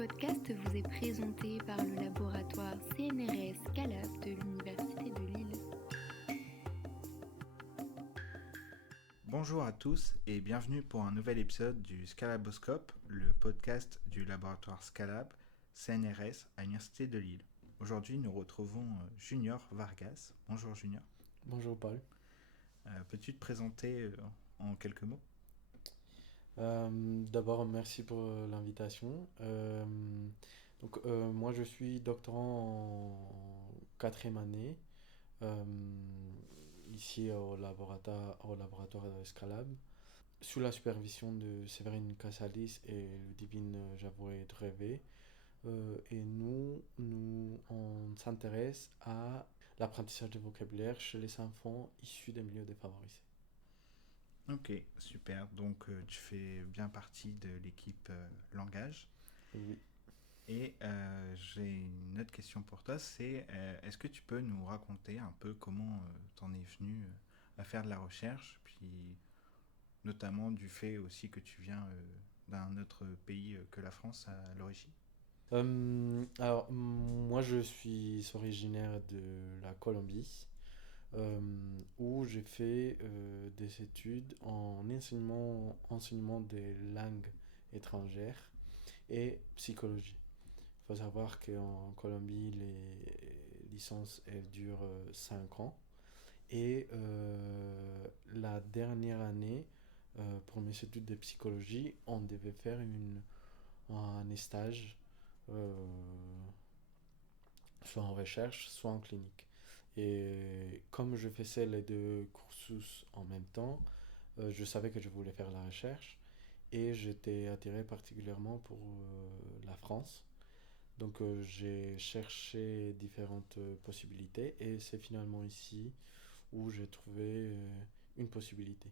podcast vous est présenté par le laboratoire CNRS Scalab de l'Université de Lille. Bonjour à tous et bienvenue pour un nouvel épisode du Scalaboscope, le podcast du laboratoire Scalab CNRS à l'Université de Lille. Aujourd'hui, nous retrouvons Junior Vargas. Bonjour Junior. Bonjour Paul. Peux-tu te présenter en quelques mots ? D'abord, merci pour l'invitation. Moi, je suis doctorant en quatrième année, ici au laboratoire de Scalab, sous la supervision de Séverine Cassalis et Ludivine Javoué-Drevet. Et on s'intéresse à l'apprentissage du vocabulaire chez les enfants issus des milieux défavorisés. Ok, super. Donc tu fais bien partie de l'équipe langage. Oui. Et j'ai une autre question pour toi, c'est est-ce que tu peux nous raconter un peu comment t'en es venu à faire de la recherche, puis notamment du fait aussi que tu viens d'un autre pays que la France à l'origine ? Moi, je suis originaire de la Colombie, où j'ai fait des études en enseignement des langues étrangères et psychologie. Il faut savoir qu'en Colombie, les licences, elles durent 5 ans. Et la dernière année, pour mes études de psychologie, on devait faire un stage, euh, soit en recherche, soit en clinique. Et comme je faisais les deux cursus en même temps, je savais que je voulais faire la recherche et j'étais attiré particulièrement pour la France. Donc j'ai cherché différentes possibilités et c'est finalement ici où j'ai trouvé une possibilité.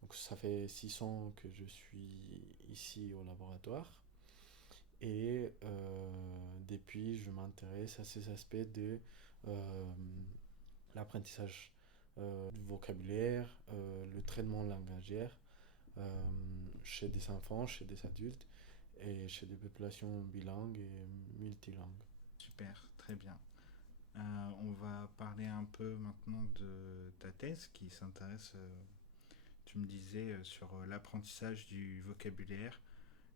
Donc ça fait 6 ans que je suis ici au laboratoire. Et depuis, je m'intéresse à ces aspects de euh, l'apprentissage du vocabulaire, le traitement langagier chez des enfants, chez des adultes et chez des populations bilingues et multilingues. Super, très bien. On va parler un peu maintenant de ta thèse qui s'intéresse, tu me disais, sur l'apprentissage du vocabulaire,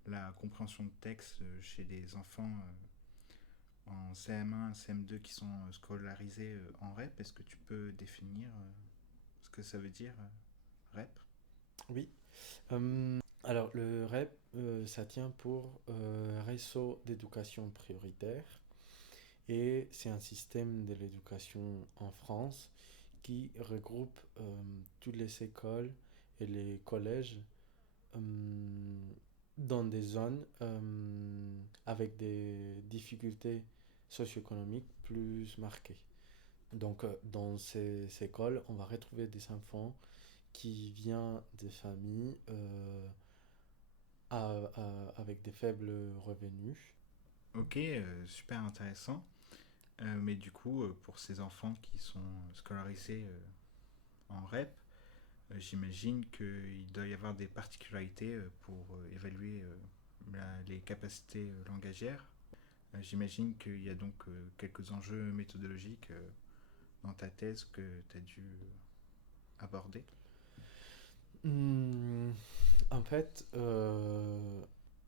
la compréhension de texte chez des enfants en CM1, CM2 qui sont scolarisés en REP. Est-ce que tu peux définir ce que ça veut dire REP ? Oui. Alors, le REP, ça tient pour Réseau d'éducation prioritaire. Et c'est un système de l'éducation en France qui regroupe toutes les écoles et les collèges euh, dans des zones avec des difficultés socio-économiques plus marquées. Donc, dans ces écoles, on va retrouver des enfants qui viennent de familles avec des faibles revenus. Ok, super intéressant. Mais du coup, pour ces enfants qui sont scolarisés en REP, j'imagine qu'il doit y avoir des particularités pour évaluer les capacités langagières. J'imagine qu'il y a donc quelques enjeux méthodologiques dans ta thèse que tu as dû aborder. Hmm, En fait,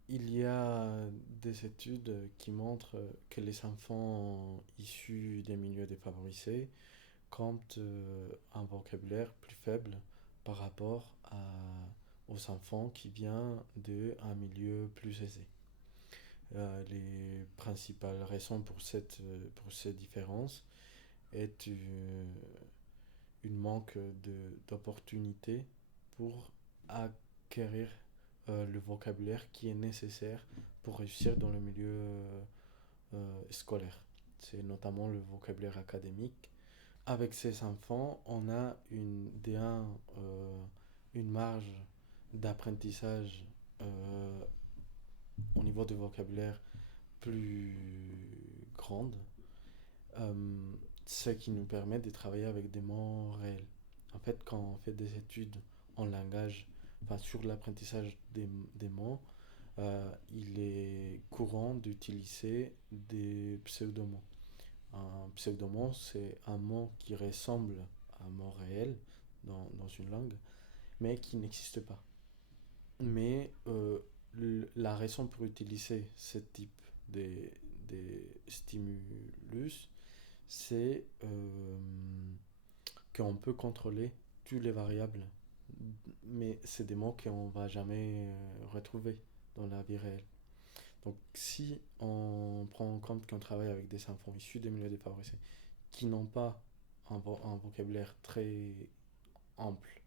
il y a des études qui montrent que les enfants issus des milieux défavorisés comptent un vocabulaire plus faible par rapport aux enfants qui viennent d'un milieu plus aisé. Les principales raisons pour cette différence est une manque d'opportunités pour acquérir le vocabulaire qui est nécessaire pour réussir dans le milieu scolaire. C'est notamment le vocabulaire académique. Avec ces enfants, on a une marge d'apprentissage au niveau du vocabulaire plus grande, ce qui nous permet de travailler avec des mots réels. En fait, quand on fait des études en langage, enfin, sur l'apprentissage des mots, il est courant d'utiliser des pseudomons. Un pseudomon, c'est un mot qui ressemble à un mot réel dans une langue, mais qui n'existe pas. Mais la raison pour utiliser ce type de, de stimulus, c'est qu'on peut contrôler toutes les variables, mais c'est des mots qu'on ne va jamais retrouver dans la vie réelle. Donc si on prend en compte qu'on travaille avec des enfants issus des milieux défavorisés, qui n'ont pas un vocabulaire très ample,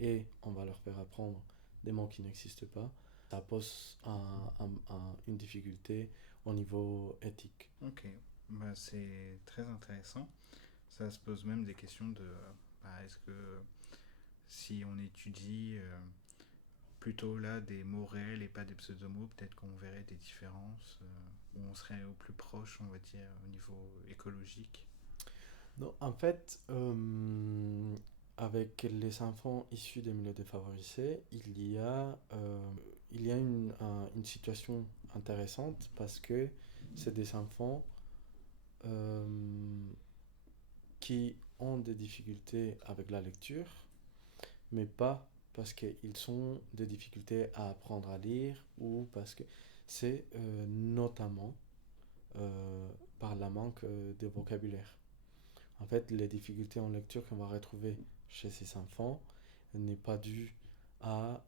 et on va leur faire apprendre des mots qui n'existent pas, ça pose une difficulté au niveau éthique. Ok, bah, c'est très intéressant. Ça se pose même des questions de est-ce que si on étudie plutôt là des mots réels et pas des pseudomots, peut-être qu'on verrait des différences, où on serait au plus proche, on va dire, au niveau écologique. Non, en fait, avec les enfants issus des milieux défavorisés, il y a une situation intéressante parce que c'est des enfants euh, qui ont des difficultés avec la lecture, mais pas parce qu'ils ont des difficultés à apprendre à lire ou parce que c'est notamment par la manque de vocabulaire. En fait, les difficultés en lecture qu'on va retrouver chez ces enfants n'est pas due à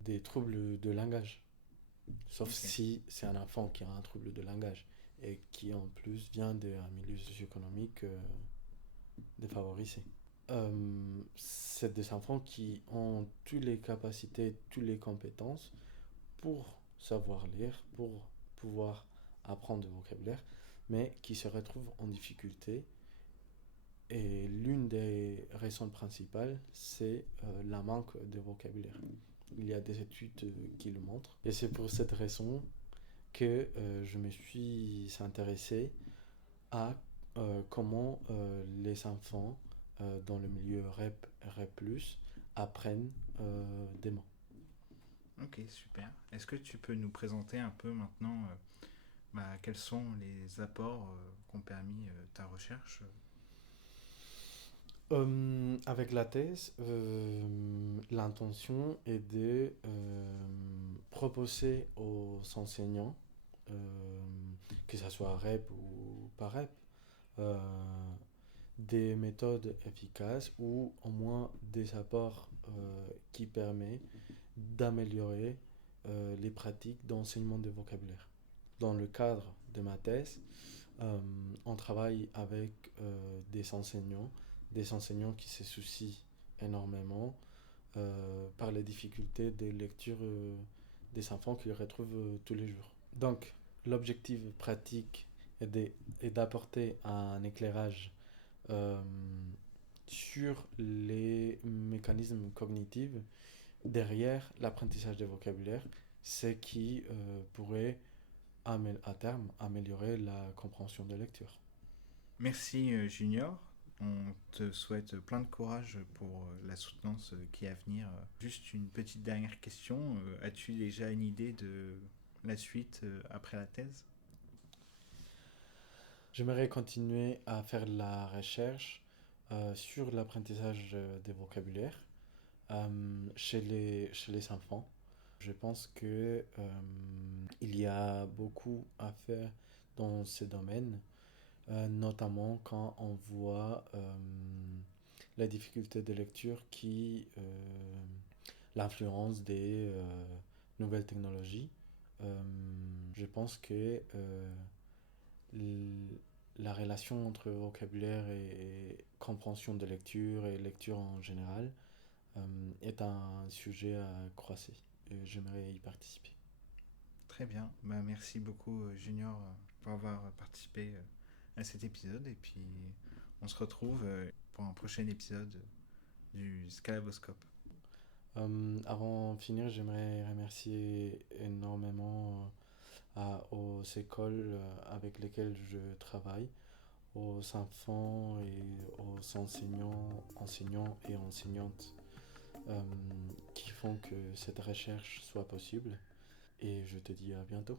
des troubles de langage. Sauf Ok. si c'est un enfant qui a un trouble de langage et qui en plus vient d'un milieu socio-économique défavorisé. C'est des enfants qui ont toutes les capacités, toutes les compétences pour savoir lire, pour pouvoir apprendre du vocabulaire, mais qui se retrouvent en difficulté. Et l'une des raisons principales, c'est la manque de vocabulaire. Il y a des études qui le montrent. Et c'est pour cette raison que je me suis intéressé à comment les enfants dans le milieu REP, REP+, apprennent des mots. Ok, super. Est-ce que tu peux nous présenter un peu maintenant quels sont les apports qu'ont permis ta recherche Avec la thèse, l'intention est de proposer aux enseignants, que ce soit REP ou pas REP, euh, des méthodes efficaces ou au moins des apports qui permettent d'améliorer les pratiques d'enseignement de vocabulaire. Dans le cadre de ma thèse, on travaille avec des enseignants qui se soucient énormément par les difficultés de lecture des enfants qu'ils retrouvent tous les jours. Donc, l'objectif pratique est d'apporter un éclairage euh, sur les mécanismes cognitifs derrière l'apprentissage des vocabulaires, ce qui pourrait à terme améliorer la compréhension de lecture. Merci Junior. On te souhaite plein de courage pour la soutenance qui est à venir. Juste une petite dernière question. As-tu déjà une idée de la suite après la thèse? J'aimerais continuer à faire la recherche sur l'apprentissage des vocabulaires chez les enfants. Je pense que il y a beaucoup à faire dans ce domaine, notamment quand on voit la difficulté de lecture qui l'influence des nouvelles technologies. Euh, je pense que la relation entre vocabulaire et compréhension de lecture et lecture en général est un sujet à croiser et j'aimerais y participer. Très bien. Merci beaucoup Junior pour avoir participé à cet épisode et puis on se retrouve pour un prochain épisode du Scalaboscope. Avant de finir, j'aimerais remercier énormément aux écoles avec lesquelles je travaille, aux enfants et aux enseignants et enseignantes qui font que cette recherche soit possible. et je te dis à bientôt.